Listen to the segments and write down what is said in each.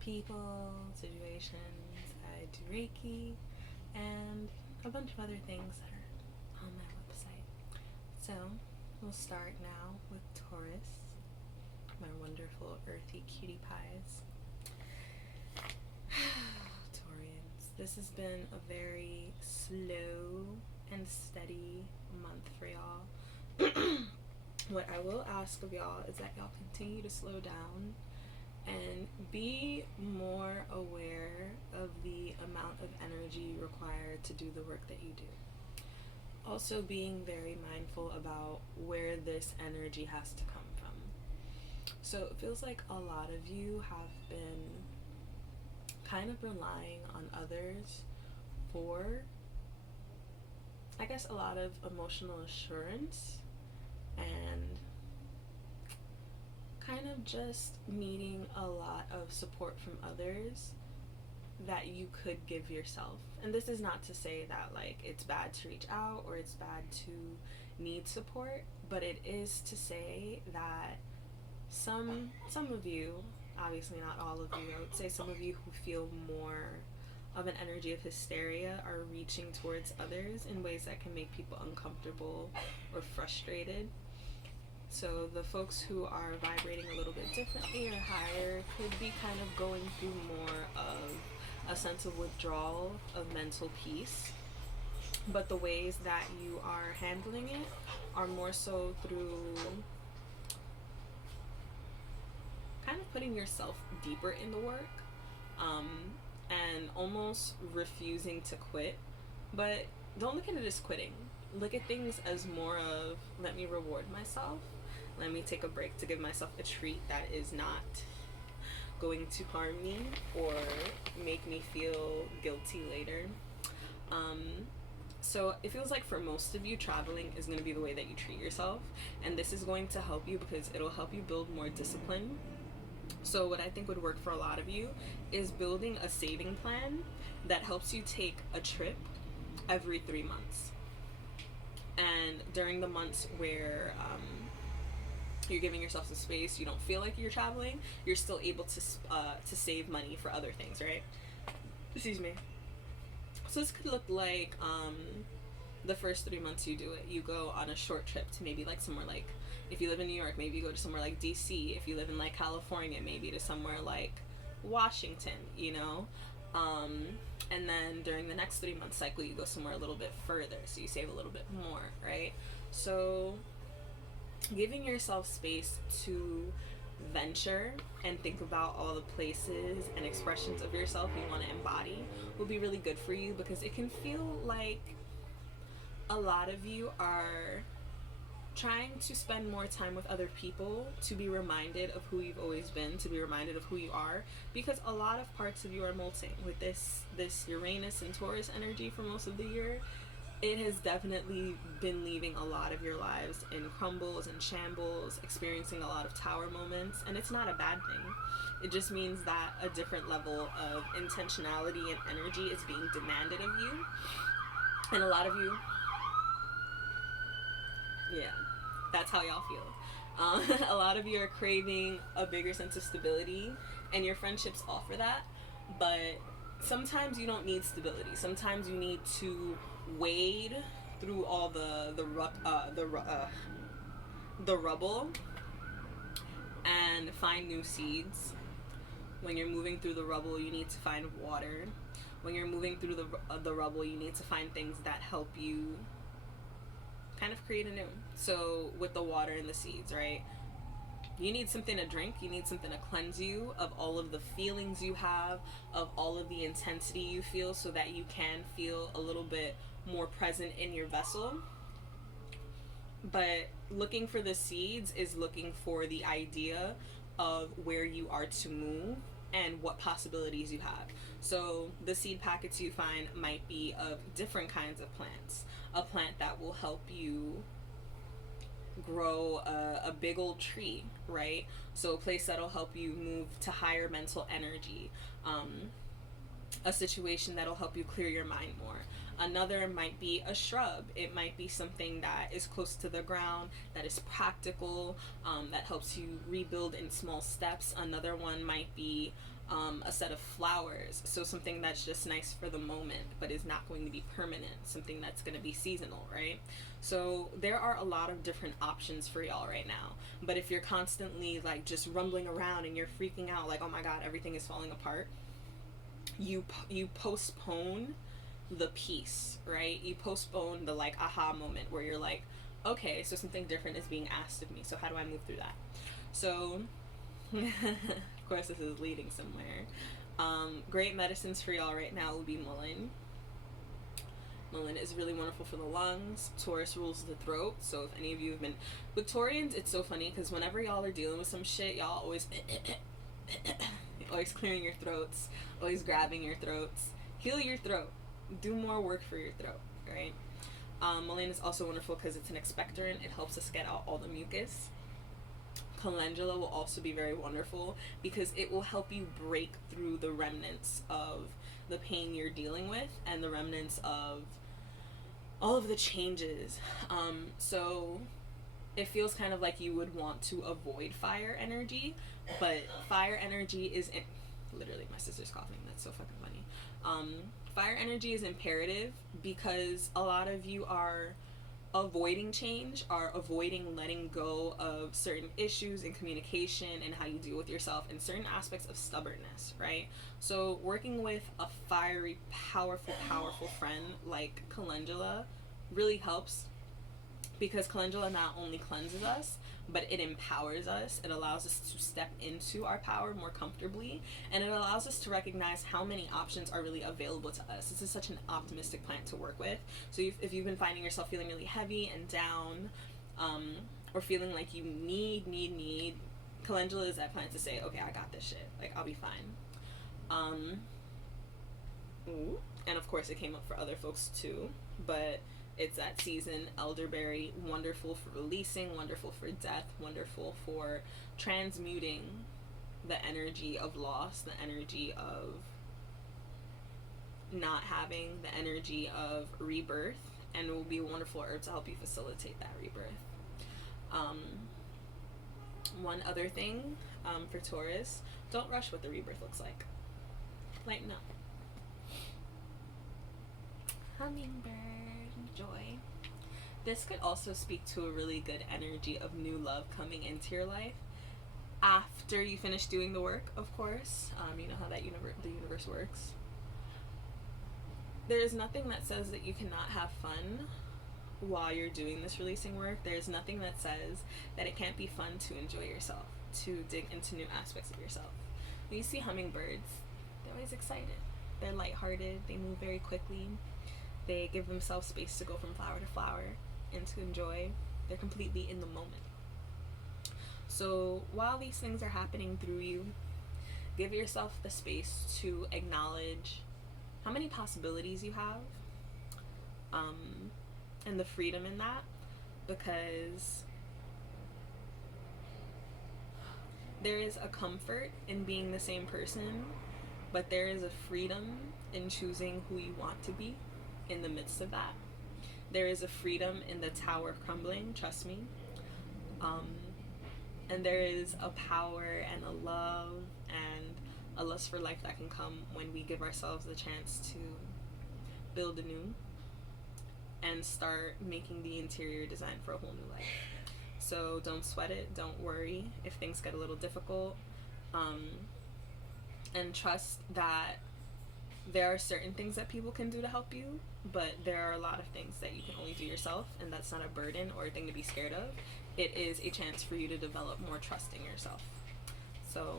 people, situations. I do Reiki and a bunch of other things that are on my website. So we'll start now with Taurus, my wonderful earthy cutie pies. Taurians, this has been a very slow and steady month for y'all. What I will ask of y'all is that y'all continue to slow down and be more aware of the amount of energy required to do the work that you do. Also being very mindful about where this energy has to come from. So it feels like a lot of you have been kind of relying on others for, I guess, a lot of emotional assurance and kind of just needing a lot of support from others that you could give yourself. And this is not to say that like it's bad to reach out or it's bad to need support, but it is to say that some of you, obviously not all of you, I would say some of you who feel more of an energy of hysteria are reaching towards others in ways that can make people uncomfortable or frustrated. So the folks who are vibrating a little bit differently or higher could be kind of going through more of a sense of withdrawal of mental peace. But the ways that you are handling it are more so through kind of putting yourself deeper in the work, and almost refusing to quit. But don't look at it as quitting. Look at things as more of, let me reward myself. Let me take a break to give myself a treat that is not going to harm me or make me feel guilty later. So it feels like for most of you, traveling is going to be the way that you treat yourself. And this is going to help you because it'll help you build more discipline. So what I think would work for a lot of you is building a saving plan that helps you take a trip every 3 months. And during the months where you're giving yourself some space, you don't feel like you're traveling, you're still able to save money for other things, right? Excuse me. So this could look like the first 3 months you do it, you go on a short trip to maybe like somewhere like, if you live in New York, maybe you go to somewhere like DC. If you live in like California, maybe to somewhere like Washington, you know? And then during the next 3 month cycle, you go somewhere a little bit further, so you save a little bit more, right? So giving yourself space to venture and think about all the places and expressions of yourself you want to embody will be really good for you, because it can feel like a lot of you are trying to spend more time with other people to be reminded of who you've always been, to be reminded of who you are, because a lot of parts of you are molting with this Uranus and Taurus energy for most of the year. It has definitely been leaving a lot of your lives in crumbles and shambles, experiencing a lot of tower moments, and it's not a bad thing. It just means that a different level of intentionality and energy is being demanded of you. And a lot of you, yeah, that's how y'all feel. A lot of you are craving a bigger sense of stability, and your friendships offer that, but sometimes you don't need stability. Sometimes you need to wade through all the rubble and find new seeds. When you're moving through the rubble, you need to find water. When you're moving through the rubble, you need to find things that help you kind of create anew. So with the water and the seeds, right? You need something to drink. You need something to cleanse you of all of the feelings you have, of all of the intensity you feel, so that you can feel a little bit more present in your vessel. But looking for the seeds is looking for the idea of where you are to move and what possibilities you have. So the seed packets you find might be of different kinds of plants. A plant that will help you grow a big old tree, right? So a place that'll help you move to higher mental energy. A situation that'll help you clear your mind more. Another might be a shrub. It might be something that is close to the ground, that is practical, that helps you rebuild in small steps. Another one might be a set of flowers, so something that's just nice for the moment but is not going to be permanent, something that's going to be seasonal, right? So there are a lot of different options for y'all right now. But if you're constantly like just rumbling around and you're freaking out like, oh my god, everything is falling apart, you postpone the peace, right? You postpone the like aha moment where you're like, okay, so something different is being asked of me, so how do I move through that? So of course this is leading somewhere. Great medicines for y'all right now will be mullein. Mullein is really wonderful for the lungs. Taurus rules the throat, so if any of you have been with Taurians, it's so funny because whenever y'all are dealing with some shit, y'all always always clearing your throats, always grabbing your throats. Heal your throat. Do more work for your throat, right? Mullein is also wonderful because it's an expectorant. It helps us get out all the mucus. Calendula will also be very wonderful because it will help you break through the remnants of the pain you're dealing with and the remnants of all of the changes. So it feels kind of like you would want to avoid fire energy, but fire energy is literally my sister's coughing, that's so fucking funny. Fire energy is imperative because a lot of you are avoiding change, are avoiding letting go of certain issues in communication and how you deal with yourself and certain aspects of stubbornness, right? So working with a fiery, powerful friend like calendula really helps because calendula not only cleanses us, but it empowers us. It allows us to step into our power more comfortably, and it allows us to recognize how many options are really available to us. This is such an optimistic plant to work with. So if you've been finding yourself feeling really heavy and down, or feeling like you need, calendula is that plant to say, okay, I got this shit. Like, I'll be fine. And of course it came up for other folks too, but it's that season. Elderberry, wonderful for releasing, wonderful for death, wonderful for transmuting the energy of loss, the energy of not having, the energy of rebirth, and it will be a wonderful herb to help you facilitate that rebirth. One other thing for Taurus, don't rush what the rebirth looks like. Lighten up. Hummingbird. Joy. This could also speak to a really good energy of new love coming into your life after you finish doing the work, of course. You know how that the universe works. There is nothing that says that you cannot have fun while you're doing this releasing work. There's nothing that says that it can't be fun to enjoy yourself, to dig into new aspects of yourself. When you see hummingbirds, they're always excited. They're lighthearted. They move very quickly. They give themselves space to go from flower to flower and to enjoy. They're completely in the moment. So while these things are happening through you, give yourself the space to acknowledge how many possibilities you have, and the freedom in that, because there is a comfort in being the same person, but there is a freedom in choosing who you want to be in the midst of that. There is a freedom in the tower crumbling, trust me. And there is a power and a love and a lust for life that can come when we give ourselves the chance to build anew and start making the interior design for a whole new life. So don't sweat it, don't worry if things get a little difficult, and trust that there are certain things that people can do to help you, but there are a lot of things that you can only do yourself, and that's not a burden or a thing to be scared of. It is a chance for you to develop more trust in yourself. So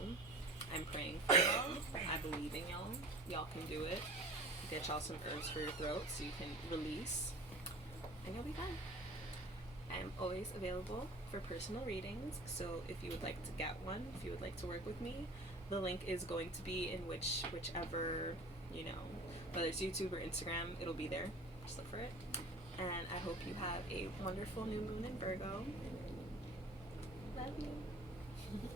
I'm praying for y'all. I believe in y'all. Y'all can do it. Get y'all some herbs for your throat so you can release, and you'll be fine. I'm always available for personal readings, so if you would like to get one, if you would like to work with me, the link is going to be in whichever, you know, whether it's YouTube or Instagram, it'll be there. Just look for it. And I hope you have a wonderful new moon in Virgo. Love you.